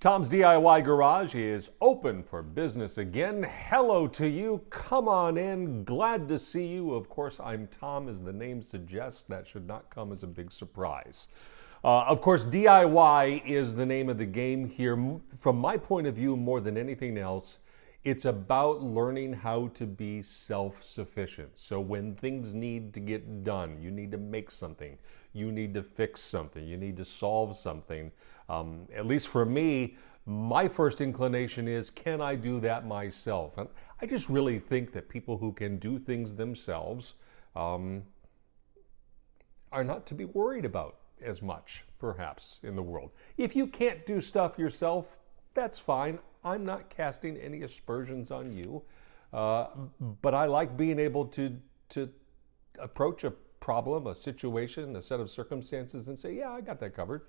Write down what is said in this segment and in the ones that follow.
Tom's DIY Garage is open for business again. Hello to you. Come on in. Glad to see you. Of course, I'm Tom, as the name suggests. That should not come as a big surprise. Of course, DIY is the name of the game here. From my point of view, more than anything else, it's about learning how to be self-sufficient. So when things need to get done, you need to make something, you need to fix something, you need to solve something. At least for me, my first inclination is, can I do that myself? And I just really think that people who can do things themselves are not to be worried about as much, perhaps, in the world. If you can't do stuff yourself, that's fine. I'm not casting any aspersions on you, but I like being able to approach a problem, a situation, a set of circumstances, and say, yeah, I got that covered.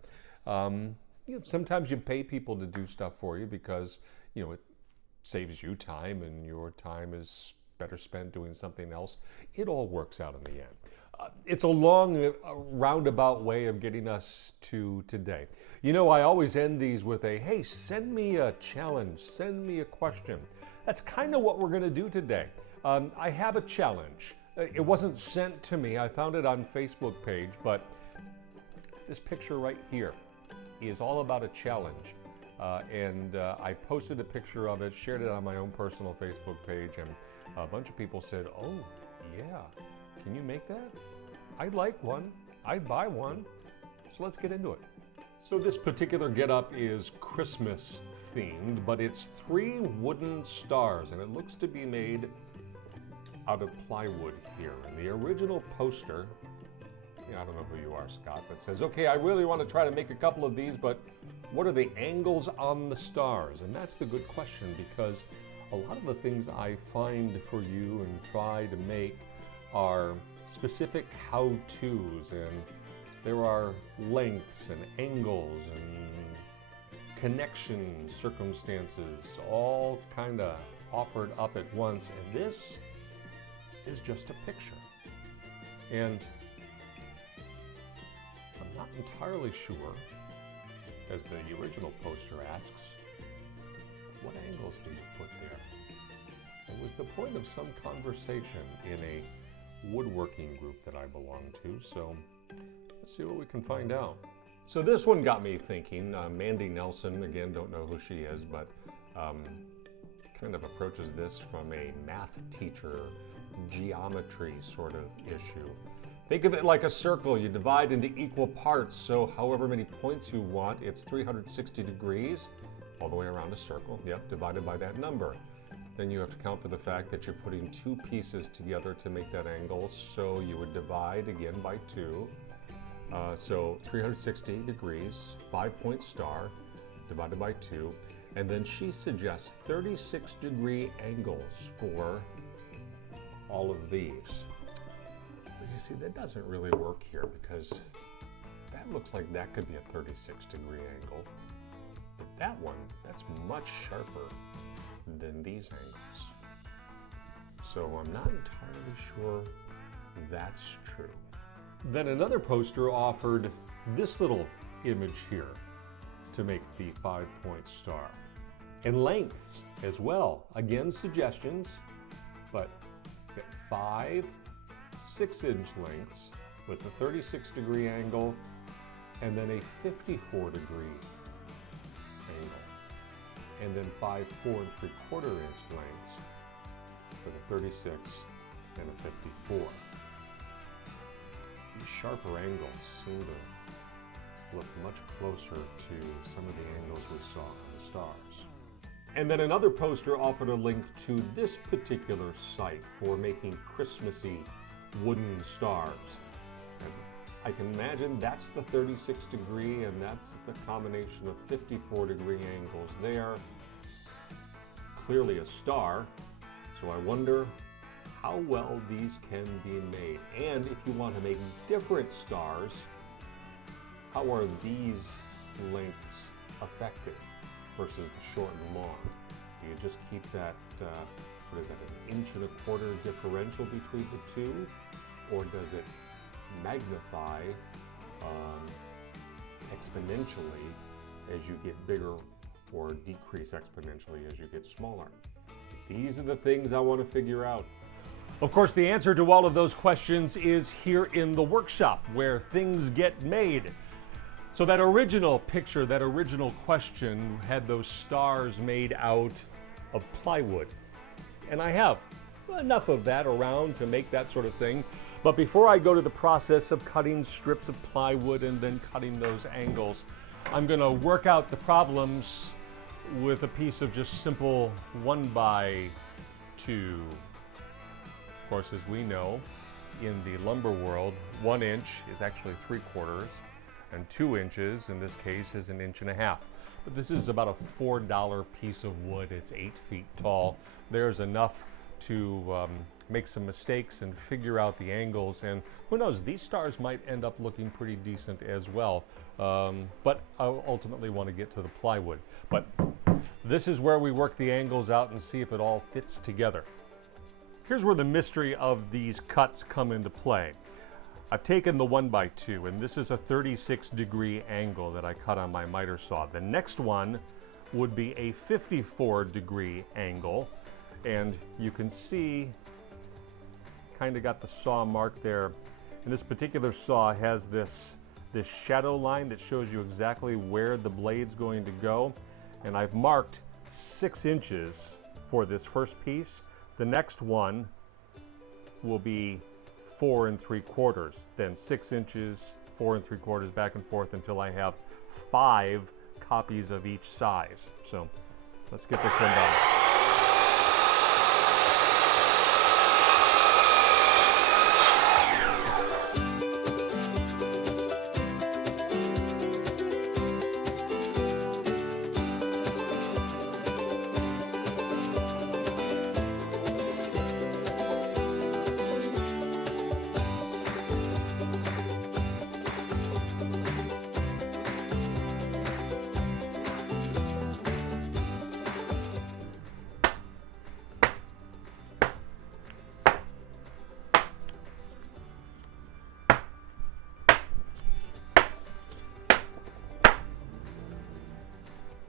Sometimes you pay people to do stuff for you because it saves you time, and your time is better spent doing something else. It all works out in the end. It's a long, roundabout way of getting us to today. I always end these with hey, send me a challenge, send me a question. That's kind of what we're going to do today. I have a challenge. It wasn't sent to me. I found it on Facebook page, but this picture right here is all about a challenge. I posted a picture of it, shared it on my own personal Facebook page, and a bunch of people said, oh, yeah, can you make that? I'd like one. I'd buy one. So let's get into it. So this particular getup is Christmas themed, but it's 3 wooden stars, and it looks to be made out of plywood here. And the original poster, I don't know who you are, Scott, but says, okay, I really want to try to make a couple of these, but what are the angles on the stars? And that's the good question, because a lot of the things I find for you and try to make are specific how-tos, and there are lengths and angles and connection circumstances all kind of offered up at once, and this is just a picture. And I'm not entirely sure, as the original poster asks, what angles do you put there? It was the point of some conversation in a woodworking group that I belong to, so let's see what we can find out. So this one got me thinking. Mandy Nelson, again, don't know who she is, but kind of approaches this from a math teacher, geometry sort of issue. Think of it like a circle. You divide into equal parts, so however many points you want, it's 360 degrees all the way around a circle, divided by that number. Then you have to account for the fact that you're putting 2 pieces together to make that angle, so you would divide again by 2. So 360 degrees, 5-point star, divided by 2. And then she suggests 36-degree angles for all of these. But you see, that doesn't really work here, because that looks like that could be a 36-degree angle. But that one, that's much sharper than these angles. So I'm not entirely sure that's true. Then another poster offered this little image here to make the 5-point star. And lengths as well. Again, suggestions, but 5 6-inch lengths with a 36-degree angle, and then a 54-degree angle. And then 5 4¾ inch lengths with a 36 and a 54. These sharper angles seem to look much closer to some of the angles we saw on the stars. And then another poster offered a link to this particular site for making Christmassy wooden stars. And I can imagine that's the 36-degree, and that's the combination of 54-degree angles there. Clearly a star, so I wonder how well these can be made. And if you want to make different stars, how are these lengths affected versus the short and long? Do you just keep that, what is that, 1¼ inch differential between the two? Or does it magnify exponentially as you get bigger or decrease exponentially as you get smaller? These are the things I want to figure out. Of course, the answer to all of those questions is here in the workshop where things get made. So that original picture, that original question had those stars made out of plywood. And I have enough of that around to make that sort of thing. But before I go to the process of cutting strips of plywood and then cutting those angles, I'm going to work out the problems with a piece of just simple 1x2. Of course, as we know, in the lumber world, 1 inch is actually 3/4, and 2 inches, in this case, is 1.5 inches. But this is about a $4 piece of wood. It's 8 feet tall. There's enough to make some mistakes and figure out the angles, and who knows, these stars might end up looking pretty decent as well. But I ultimately want to get to the plywood. But this is where we work the angles out and see if it all fits together. Here's where the mystery of these cuts come into play. I've taken the 1x2, and this is a 36-degree angle that I cut on my miter saw. The next one would be a 54-degree angle, and you can see kind of got the saw mark there. And this particular saw has this shadow line that shows you exactly where the blade's going to go, and I've marked 6 inches for this first piece. The next one will be 4 3/4, then 6 inches, 4 3/4, back and forth until I have 5 copies of each size. So let's get this one done.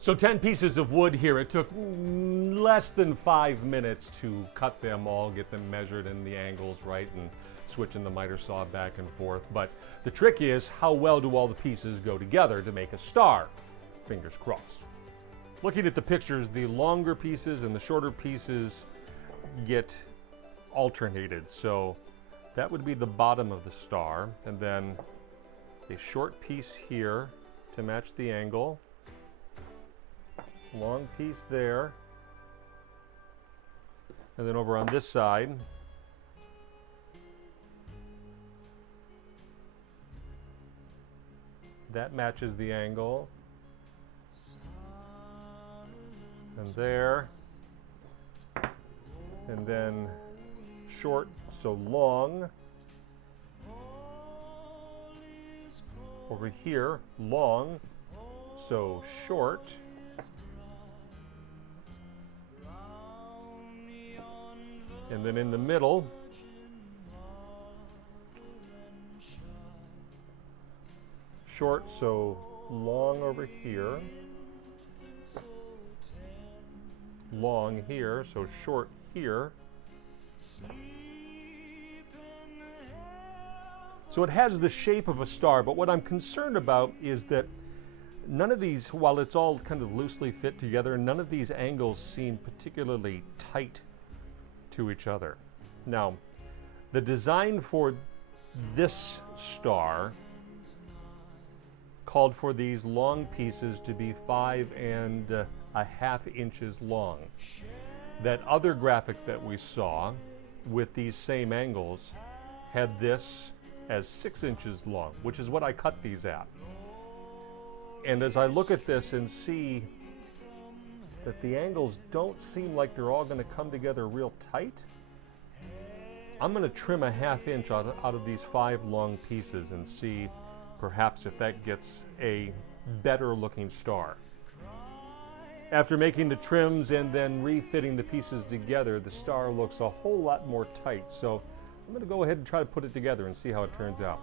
So 10 pieces of wood here. It took less than 5 minutes to cut them all, get them measured and the angles right, and switching the miter saw back and forth. But the trick is, how well do all the pieces go together to make a star? Fingers crossed. Looking at the pictures, the longer pieces and the shorter pieces get alternated. So that would be the bottom of the star, and then a short piece here to match the angle. Long piece there, and then over on this side, that matches the angle, and there, and then short, so long, over here, long, so short, and then in the middle, short, so long over here, long here, so short here. So it has the shape of a star, but what I'm concerned about is that none of these, while it's all kind of loosely fit together, none of these angles seem particularly tight to each other. Now, the design for this star called for these long pieces to be 5.5 inches long. That other graphic that we saw with these same angles had this as 6 inches long, which is what I cut these at. And as I look at this and see that the angles don't seem like they're all going to come together real tight, I'm going to trim 1/2 inch out of these 5 long pieces and see perhaps if that gets a better looking star. After making the trims and then refitting the pieces together, the star looks a whole lot more tight. So I'm going to go ahead and try to put it together and see how it turns out.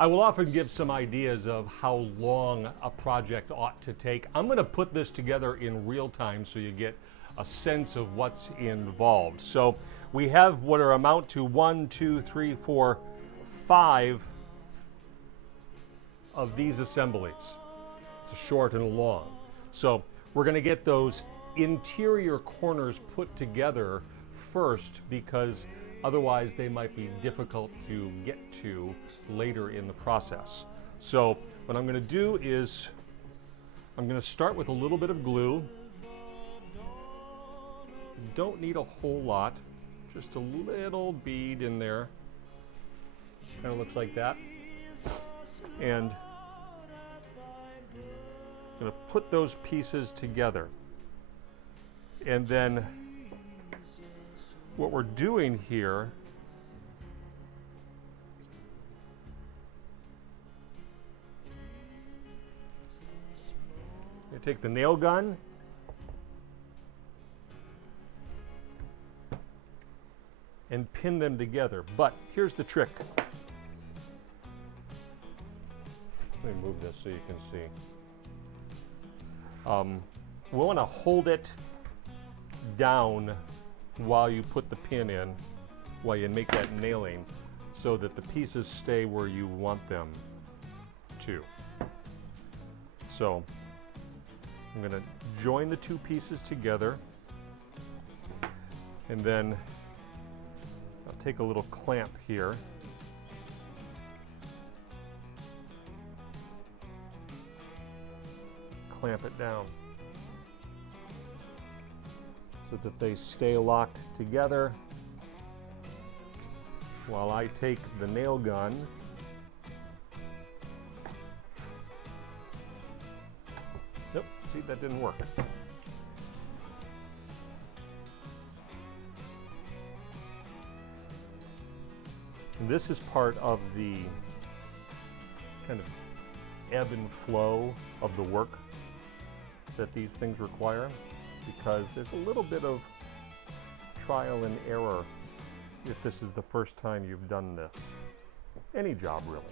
I will often give some ideas of how long a project ought to take. I'm going to put this together in real time so you get a sense of what's involved. So we have what are amount to 1, 2, 3, 4, 5 of these assemblies. It's a short and a long. So we're going to get those interior corners put together first, because otherwise they might be difficult to get to later in the process. So what I'm going to do is I'm going to start with a little bit of glue. Don't need a whole lot, just a little bead in there. Kind of looks like that. And I'm going to put those pieces together. And then what we're doing here you take the nail gun and pin them together. But here's the trick. Let me move this so you can see. We want to hold it down while you put the pin in, while you make that nailing, so that the pieces stay where you want them to. So I'm going to join the two pieces together, and then I'll take a little clamp here. Clamp it down so that they stay locked together while I take the nail gun Nope, see, that didn't work. And this is part of the kind of ebb and flow of the work that these things require, because there's a little bit of trial and error if this is the first time you've done this. Any job, really.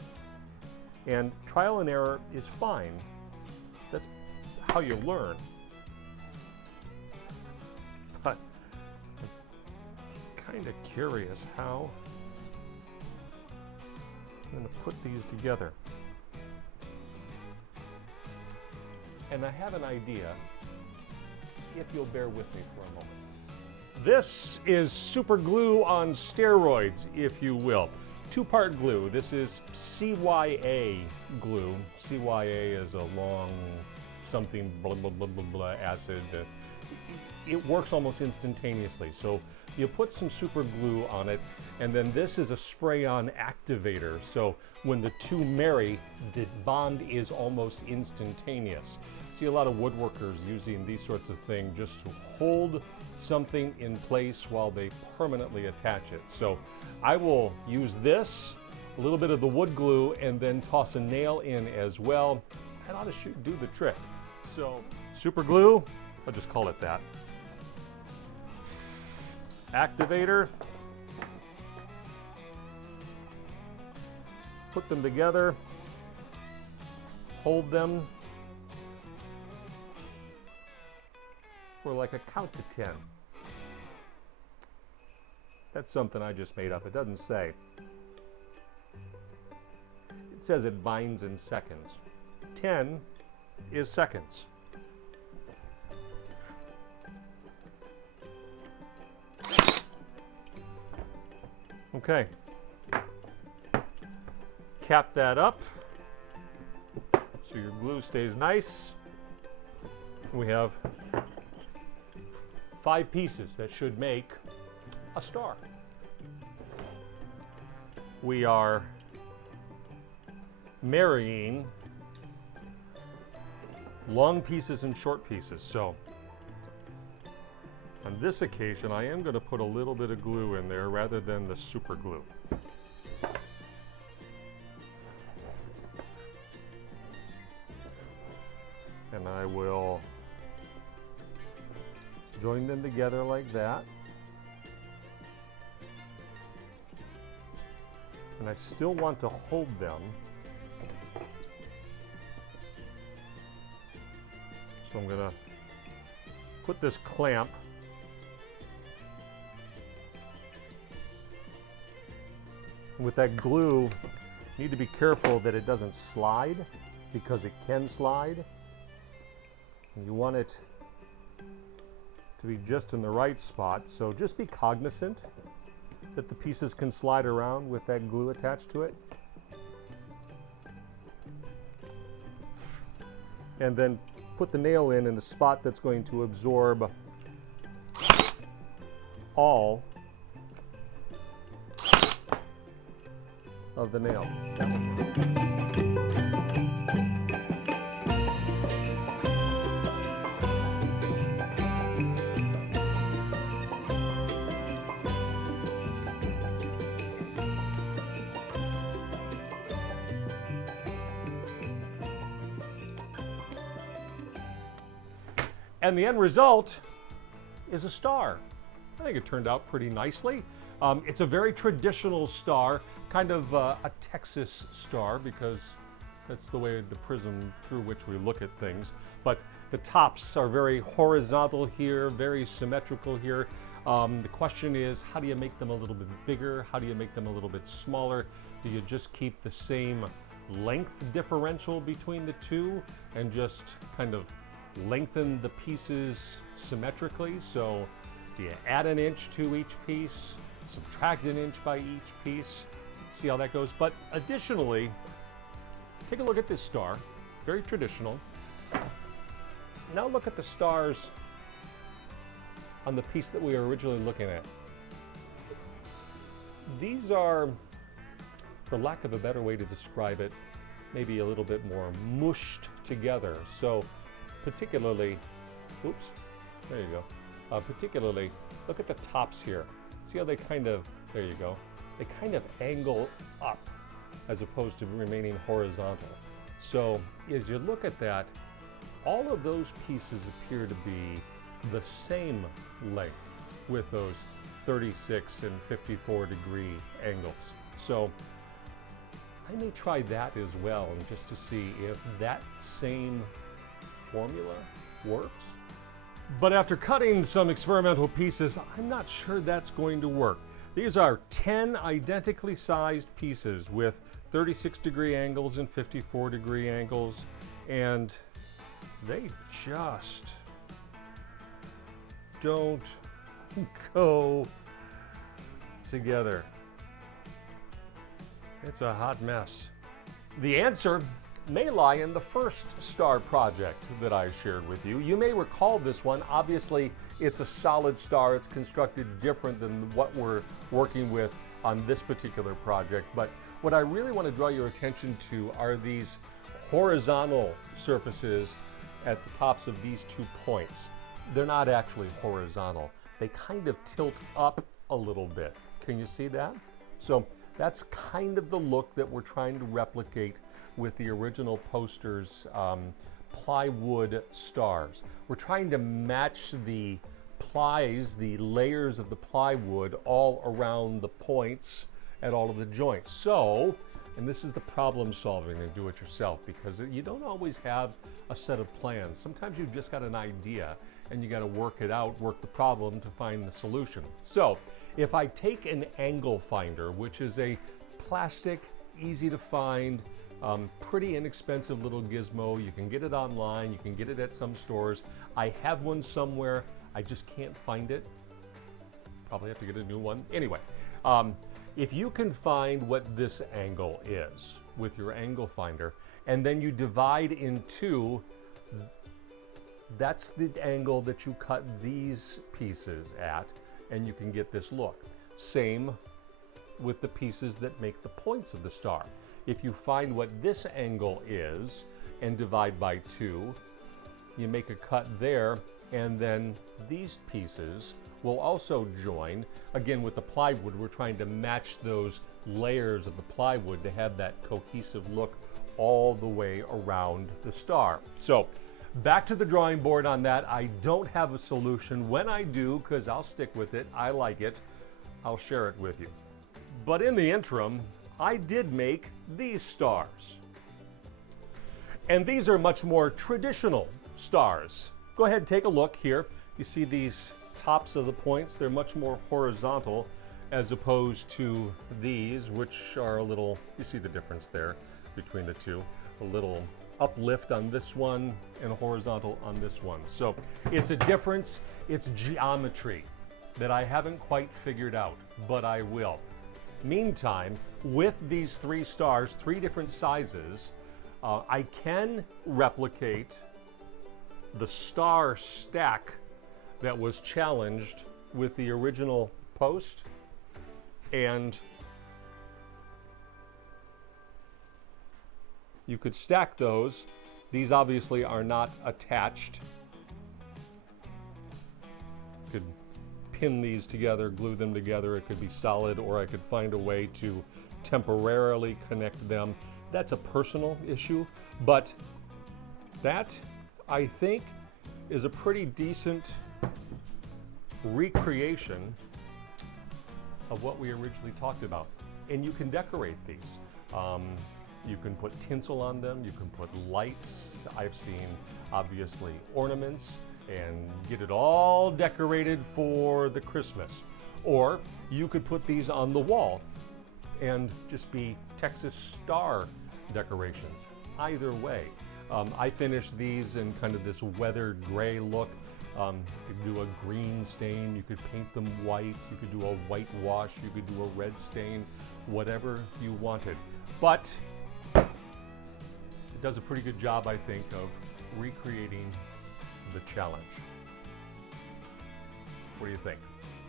And trial and error is fine. That's how you learn. But I'm kind of curious how I'm going to put these together. And I have an idea, if you'll bear with me for a moment. This is super glue on steroids, if you will. Two-part glue. This is CYA glue. CYA is a long something blah, blah, blah, blah, blah acid. It works almost instantaneously. So you put some super glue on it, and then this is a spray-on activator. So when the two marry, the bond is almost instantaneous. See a lot of woodworkers using these sorts of things just to hold something in place while they permanently attach it. So I will use this, a little bit of the wood glue, and then toss a nail in as well. That ought to do the trick. So super glue, I'll just call it that. Activator. Put them together, hold them for like a count to 10. That's something I just made up. It doesn't say. It says it binds in seconds. 10 is seconds. Okay. Cap that up so your glue stays nice. We have 5 pieces that should make a star. We are marrying long pieces and short pieces. So on this occasion, I am going to put a little bit of glue in there rather than the super glue. And I will join them together like that. And I still want to hold them So I'm gonna put this clamp with that glue. You need to be careful that it doesn't slide, because it can slide. And you want it to be just in the right spot. So just be cognizant that the pieces can slide around with that glue attached to it. And then put the nail in the spot that's going to absorb all of the nail. And the end result is a star. I think it turned out pretty nicely. It's a very traditional star, kind of a Texas star, because that's the way the prism through which we look at things. But the tops are very horizontal here, very symmetrical here. The question is, how do you make them a little bit bigger? How do you make them a little bit smaller? Do you just keep the same length differential between the two and just kind of lengthen the pieces symmetrically? So do you add an inch to each piece, subtract an inch by each piece, see how that goes? But additionally, take a look at this star, very traditional. Now look at the stars on the piece that we were originally looking at. These are, for lack of a better way to describe it, maybe a little bit more mushed together. So particularly, oops, there you go. Particularly, look at the tops here. See how they kind of, there you go, they kind of angle up as opposed to remaining horizontal. So as you look at that, all of those pieces appear to be the same length with those 36 and 54 degree angles. So I may try that as well, just to see if that same formula works. But after cutting some experimental pieces, I'm not sure that's going to work. These are 10 identically sized pieces with 36 degree angles and 54 degree angles, and they just don't go together. It's a hot mess. The answer may lie in the first star project that I shared with you. You may recall this one. Obviously, it's a solid star. It's constructed different than what we're working with on this particular project. But what I really want to draw your attention to are these horizontal surfaces at the tops of these 2 points. They're not actually horizontal. They kind of tilt up a little bit. Can you see that? So that's kind of the look that we're trying to replicate with the original poster's plywood stars. We're trying to match the plies, the layers of the plywood all around the points at all of the joints. So, and this is the problem solving and do it yourself, because you don't always have a set of plans. Sometimes you've just got an idea and you got to work it out, work the problem to find the solution. So if I take an angle finder, which is a plastic, easy to find, pretty inexpensive little gizmo. You can get it online, you can get it at some stores. I have one somewhere, I just can't find it. Probably have to get a new one. Anyway, if you can find what this angle is with your angle finder, and then you divide in 2, that's the angle that you cut these pieces at, and you can get this look. Same with the pieces that make the points of the star. If you find what this angle is and divide by 2, you make a cut there, and then these pieces will also join. Again, with the plywood, we're trying to match those layers of the plywood to have that cohesive look all the way around the star. So back to the drawing board on that. I don't have a solution. When I do, because I'll stick with it, I like it, I'll share it with you. But in the interim, I did make these stars. And these are much more traditional stars. Go ahead and take a look here. You see these tops of the points, they're much more horizontal as opposed to these, which are a little, you see the difference there between the two, a little uplift on this one and horizontal on this one. So it's a difference, it's geometry that I haven't quite figured out, but I will. Meantime, with these three stars, three different sizes, I can replicate the star stack that was challenged with the original post, and you could stack those. These obviously are not attached. Could pin these together, glue them together. It could be solid, or I could find a way to temporarily connect them. That's a personal issue, but that, I think, is a pretty decent recreation of what we originally talked about. And you can decorate these. You can put tinsel on them, you can put lights. I've seen, obviously, ornaments, and get it all decorated for the Christmas. Or you could put these on the wall and just be Texas star decorations. Either way. I finished these in kind of this weathered gray look. You could do a green stain, you could paint them white, you could do a white wash, you could do a red stain, whatever you wanted. But it does a pretty good job, I think, of recreating the challenge. What do you think?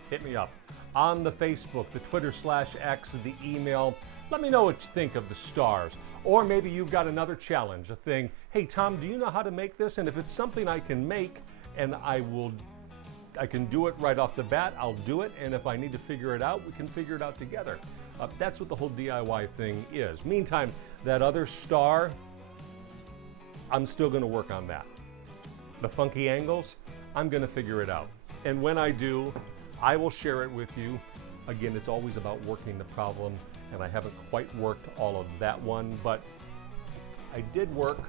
Hit me up on the Facebook, the Twitter/X, the email. Let me know what you think of the stars. Or maybe you've got another challenge, a thing. Hey, Tom, do you know how to make this? And if it's something I can make and I can do it right off the bat, I'll do it. And if I need to figure it out, we can figure it out together. That's what the whole DIY thing is. Meantime, that other star, I'm still going to work on that. The funky angles, I'm going to figure it out. And when I do, I will share it with you. Again, it's always about working the problem, and I haven't quite worked all of that one, but I did work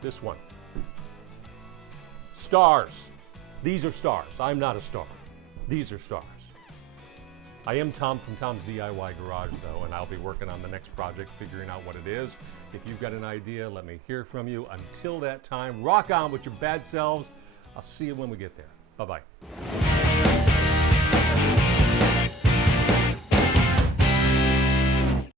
this one. Stars. These are stars. I'm not a star. These are stars. I am Tom from Tom's DIY Garage, though, and I'll be working on the next project, figuring out what it is. If you've got an idea, let me hear from you. Until that time, rock on with your bad selves. I'll see you when we get there. Bye-bye.